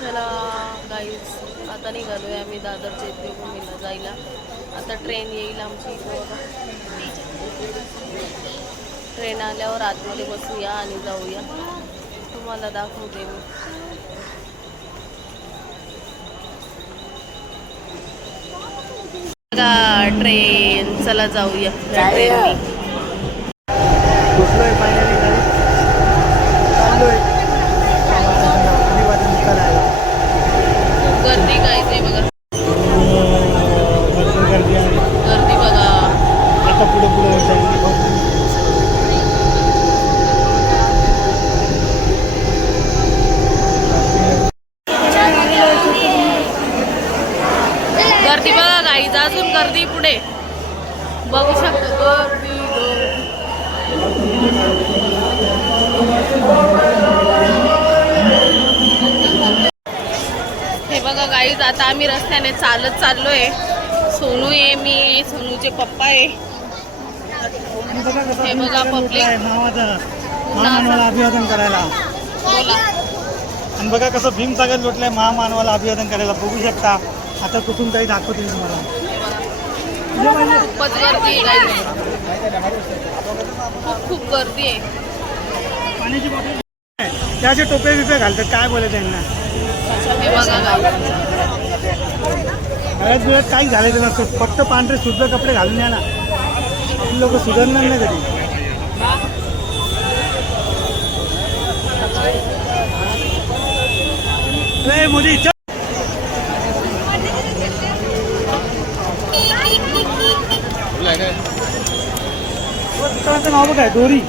चला गाईज, आता निघालोय आम्ही दादर चैत्यभूमीला जायला. आता ट्रेन येईल आमची इथं बघा. ट्रेन आल्यावर आतमध्ये बसूया आणि जाऊया. तुम्हाला दाखवते मी. ट्रेन, चला जाऊया ट्रेनने. गर्दी काय ते बघा, गर्दी बघा. आता पुढे गर्दी बघा गाईज, अजून गर्दी पुढे बघू शकतो. गर्दी हे बघा गाईज, आता आम्ही रस्त्याने चालत चाललोय. सोनू आहे, मी आहे, सोनूचे पप्पा आहे. हे बघा पब्लिक अभिवादन करायला. बोला. आणि बघा कसं भीमसागर लोटलंय महामानवाला अभिवादन करायला. बघू शकता. आता कुठून काही दाखवते मी तुम्हाला. खूपच गर्दी आहे गाईज, खूप गर्दी आहे. पाण्याची बॉटल त्याचे टोपे बिपे घालतात, काय बोलायचं त्यांना. हे बघा गाईज, बऱ्याच वेळात काही घालायचं नसतं, फक्त पांढरे शुद्ध कपडे घालून या ना. आपली लोक सुधारणार नाही कधी. मोदी दुकानाचं नाव बघ आहे, दोरी.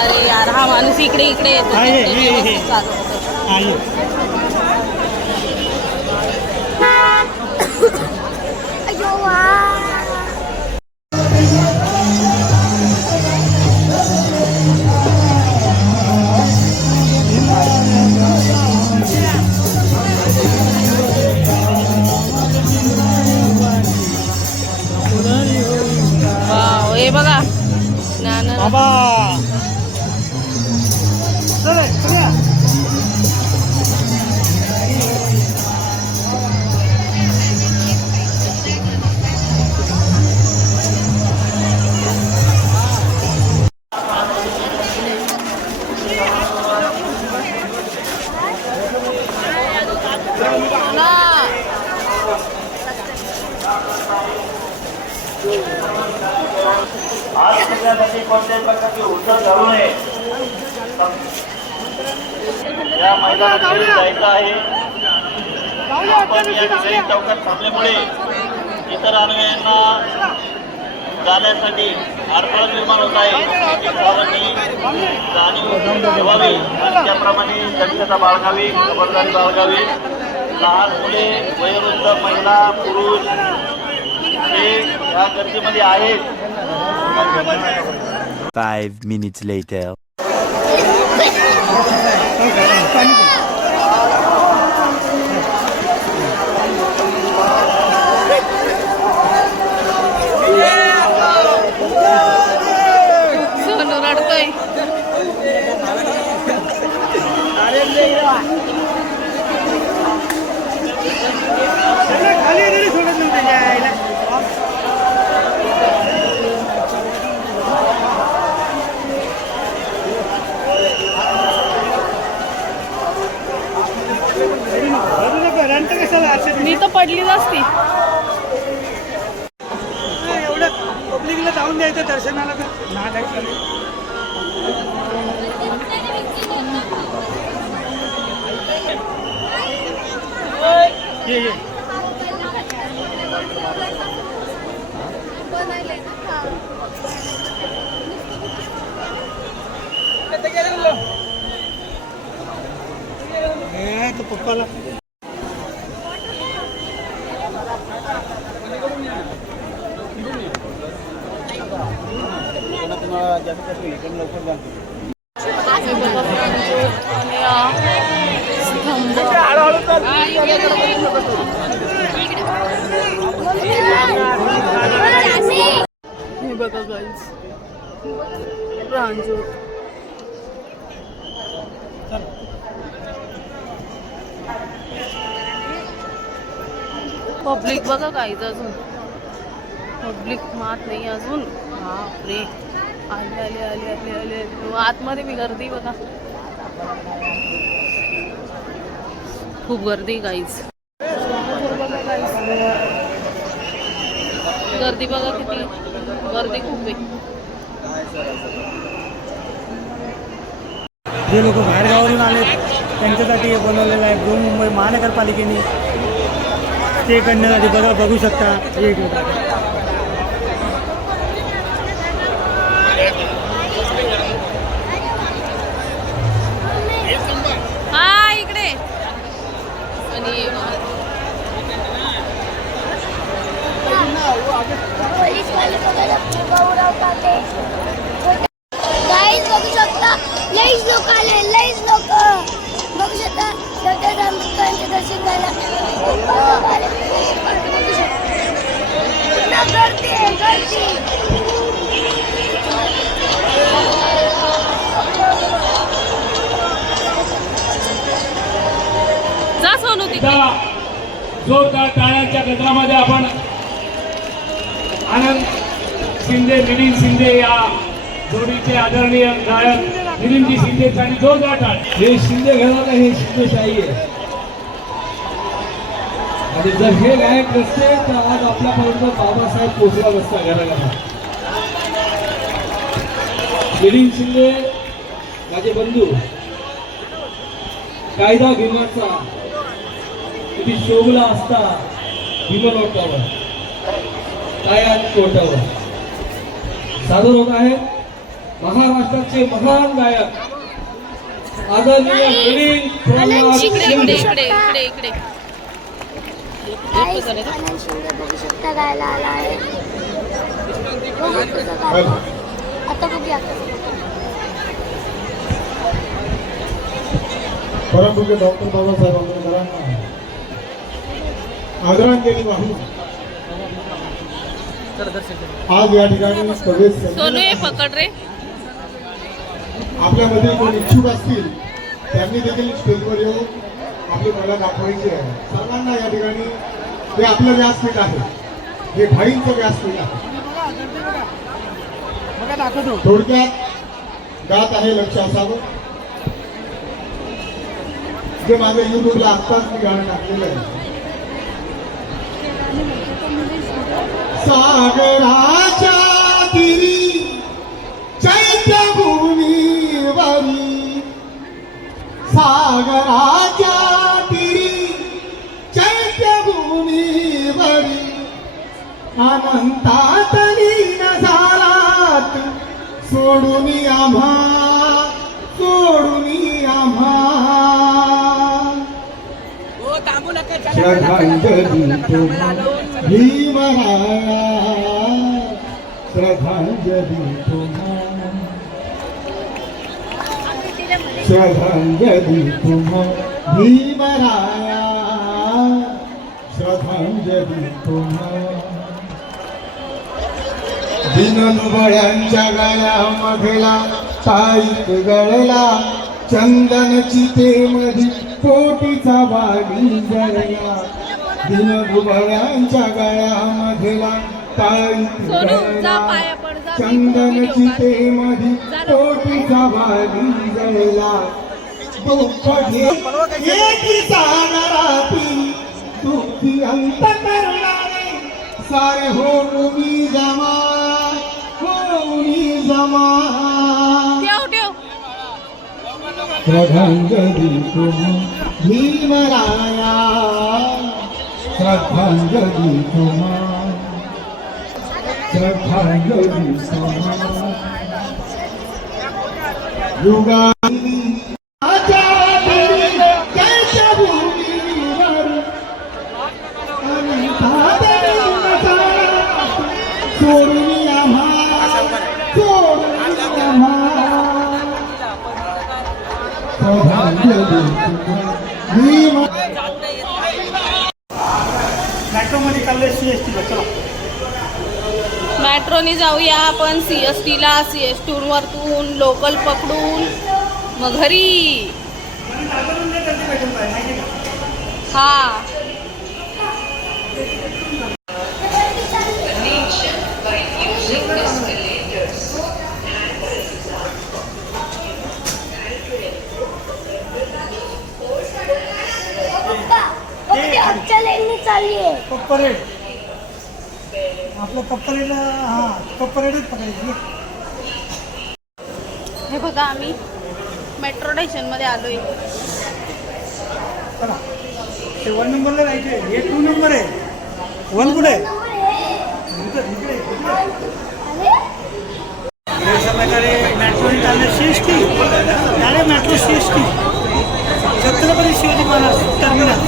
अरे यार, हा माणूस इकडे इकडे येतो. हे बघा बाबा. आज सगळ्यासाठी कोणत्याही प्रकारची उत्तर घालू नये. या मैदानात जायचं आहे. आपण या ठिकाणी चौकात थांबल्यामुळे इतर अनुयायांना जाण्यासाठी अडथळा निर्माण होत आहे. सर्वांनी जाणीव ठेवावी आणि त्याप्रमाणे दक्षता बाळगावी, खबरदारी बाळगावी. लहान मुले, वयोवृद्ध, महिला, पुरुष हे या गर्दीमध्ये आहेत. 5 minutes later. सोनू रडतोय. मी तर पडलीच असती. एवढं पब्लिकला जाऊन द्यायचं दर्शनाला तर ना जायचं. पप्पाला स्तंभ गाईज, प्रांजोत. पब्लिक बघा काहीच अजून पब्लिक मात नाही अजून. बापरे, आले आले आले आले आले आतमध्ये मी गर्दी बघा, खूप गर्दी गाईज. गर्दी बघा किती, गर्दी खूप आहे. जे लोक बाहेरगावावरून आले त्यांच्यासाठी हे बनवलेलं आहे बृहन्मुंबई महानगरपालिकेने स्टे करण्यासाठी. बघा, बघू शकता. एक हा इकडे. आणि गाईज बघू शकता, लईच लोक आले, लईच लोक बघू शकता. दत्त आंबेडकरांचे दर्शन घ्यायला गर्दी आहे, गर्दी. जा सोनू तिकडे. जोरदार टाळ्यांच्या गजरामध्ये आपण आनंद शिंदे, नितीन शिंदे या जोडीचे आदरणीय गायक नितीनजी शिंदेसाठी जोरदार टाळ्या. हे शिंदे घराला हे शिंदेशाही आहे आणि जर हे गायक नसते तर आज आपल्यापर्यंत बाबासाहेब पोहोचला नसता घराघरात. नितीन शिंदे माझे बंधू, कायदा भीमाचा किती शोभला असता भीमनोटावर, कायात कोटावर. सादर होत आहे महाराष्ट्राचे महान गायक आदरणीय नितीन प्रल्हाद इकडे शिंदे. इकडे इकडे इकडे. गाईज आनंद शिंदे बघू शकता गायला आला आहे. बघू तुझं गाणं. आता बघूया. परमपूज्य डॉक्टर बाबासाहेब आंबेडकरांना आदरांजली वाहून आज या ठिकाणी सोनू हे पकड रे. आपल्यामध्ये कोण इच्छुक असतील त्यांनी देखील स्टेजवर येऊन आपली कला दाखवायची आहे. सर्वांना या ठिकाणी हे आपलं व्यासपीठ आहे, हे भाईंचं व्यासपीठ आहे. थोडक्यात गात आहे, लक्ष असावं. जे माझ्या युट्यूबला आत्ताच मी गाणं टाकलेलं आहे. सागराच्या तीरी चैत्यभूमीवरी, सागराच्या तीरी चैत्यभूमीवरी अनंतात लीन झालात सोडून आम्हा, सोडून आम्हा. श्रद्धांजली तुम्हा भीमराया, श्रद्धांजली तुम्हा, श्रद्धांजली तुम्हा भीमराया, श्रद्धांजली तुम्हा. दिनदुबळ्यांच्या गळ्यामधला ताईत गळला, चंदन चितेमध्ये कोटीचा वाणी जळला. दिनदुबळ्यांच्या गळ्यामधला ताईत गळला, चंदन चितेमध्ये कोटीचा वाणी जळला. दुःख एकी सागराती दुःखी अंत करणारे सारे होऊनी जमा, होऊनी जमा. श्रद्धांजली तुम्हा भीमराया, श्रद्धांजली तुम्हा, श्रद्धांजली तुम्हा. युगानी सोडून आम्हा, सोडून आम्हा. मेट्रोमध्ये चाललंय CST ला. चला मेट्रोनी जाऊया आपण CST ला, CST वरतून लोकल पकडून मग घरी. हा आमच्या लाईनने चालली आहे. कप्परेड आपलं कप्परेडला हां कप्परेडच पकडायची. हे बघा आम्ही मेट्रो स्टेशनमध्ये आलोय. चला ते 1 नंबरला जायचे. हे 2 नंबर आहे. 1 कुठे आहे? अशा प्रकारे मेट्रोने चाललं CST direct metro CST Chhatrapati Shivaji Maharaj terminal.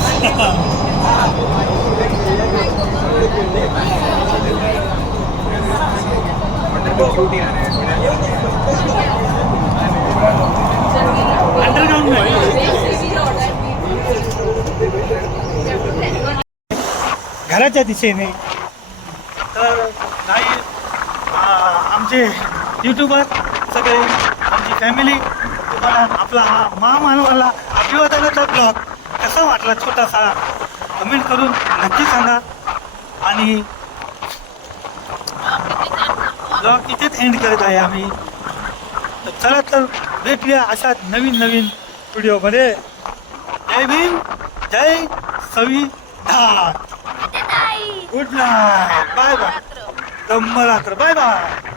Underground घराच्या दिशेने. तर नाही आमचे यूट्यूबर सगळे आमची फॅमिली तुम्हाला आपला हा महामानवाला अभिवादनाचा ब्लॉग कसा वाटला छोटासा कमेंट करून नक्की सांगा. आणि ब्लॉग इथेच एंड करत आहे आम्ही. तर चला तर भेटूया अशा नवीन नवीन व्हिडिओमध्ये. जय भीम, जय संविधान. Good night, bye bye. ब्रह्मरात्र, बाय बाय.